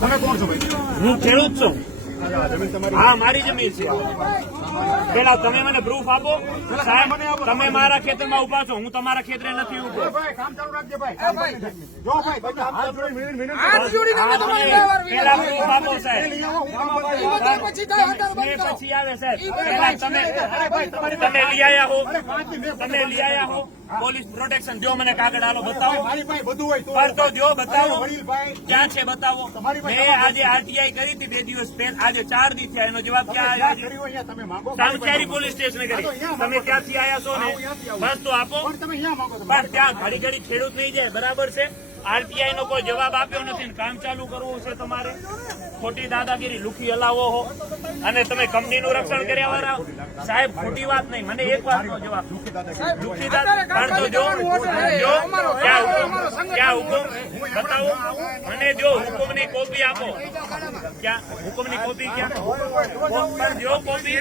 તમે કોણ છો હું ખેડૂત છું. આ જમીન તમારી હા મારી જમીન છે. પેલા તમે મને પ્રૂફ આપો. સાહેબ તમે મારા ખેતરમાં ઊભા છો. હું તમારા ખેતરે નથી ઊભો પેલા પ્રૂફ આપો સાહેબ. પછી આવે સાહેબ. તમે તમે લઈ આવ્યા હો. તમે લઈ આવ્યા હો. પોલીસ પ્રોટેક્શન જો મને કાગળ આલો બતાવો. મારી પાસે બધું હોય તો જો બતાવો. ક્યાં છે બતાવો. મેં આજે આરટીઆઈ કરી હતી બે દિવસ પહેલા આજે ચાર દિવસ થયા એનો જવાબ ક્યાં આવ્યો સામચારી પોલીસ સ્ટેશને કરી. તમે ક્યાંથી આયા છો ને? બસ તો આપો. પણ ત્યાં ઘડી ઘડી ખેડૂત નહીં જાય બરાબર છે? આરટીઆઈ નો કોઈ જવાબ આપ્યો નથી કામ ચાલુ કરવું છે તમારે ખોટી દાદાગીરી લુખી હલાવો હો અને તમે કંપનીનું રક્ષણ કર્યા વાળા સાહેબ ખોટી વાત નહીં મને એક વાતનો જવાબ લુખી દાદા તો જો જો ક્યાં હુકમ હુકમ બતાવો મને જો હુકમની કોપી આપો ક્યાં હુકમની કોપી ક્યાં જો કોપી